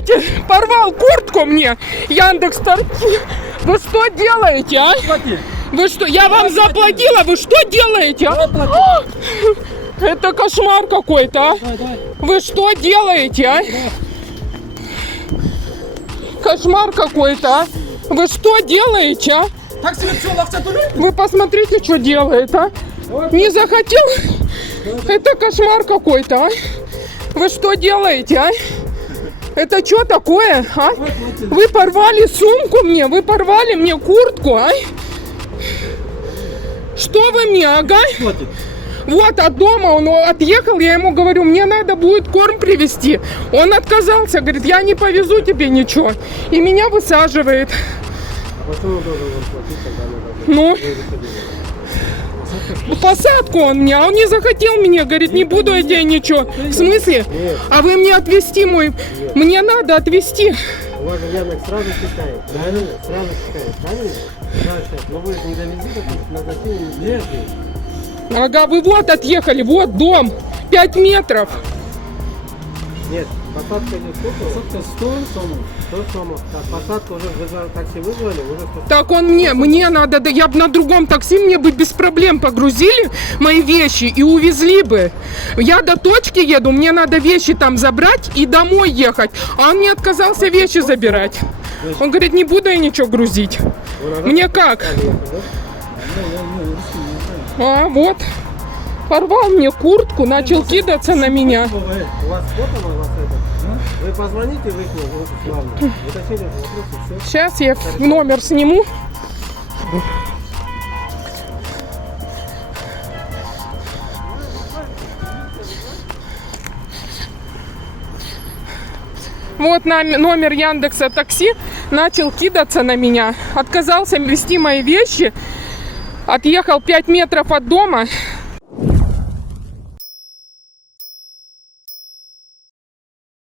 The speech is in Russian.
смотрите, порвал куртку мне. Яндекс.Такси. Вы что делаете, а? Вы что? Я вам заплатила. Вы что делаете, а? Это кошмар какой-то, а? Вы что делаете, а? Кошмар какой-то, а? Вы что делаете, а? Вы посмотрите, что делает, а? Не захотел? Это кошмар какой-то, а? Вы что делаете, а? Это что такое, а? Вы порвали сумку мне, вы порвали мне куртку, а? Что вы мне, ага? Вот от дома он отъехал, я ему говорю, мне надо будет корм привезти. Он отказался, говорит, я не повезу тебе ничего. И меня высаживает. Ну, посадку он мне, а он не захотел меня, говорит, не буду я тебе ничего. В смысле? А вы мне отвезти мой, мне надо отвезти. У вас же Яндекс сразу считает, правильно? Сразу считает, правильно? Но вы же не довезли, на гостиницу. Ага, вы вот отъехали, вот дом, 5 метров. Нет, посадка идет сколько? Посадка 100 сомов. Так, посадку уже такси вызвали, уже 100. Так он мне надо, да я бы на другом такси, мне бы без проблем погрузили мои вещи и увезли бы. Я до точки еду, мне надо вещи там забрать и домой ехать. А он мне отказался вещи забирать. Он говорит, не буду я ничего грузить. Мне как? А, вот. Порвал мне куртку, начал кидаться на меня. У вас фото у вас это? Вы позвоните в их главную. Уточните вопросы, все. Сейчас я номер сниму. Вот номер Яндекса Такси, начал кидаться на меня. Отказался везти мои вещи. Отъехал 5 метров от дома.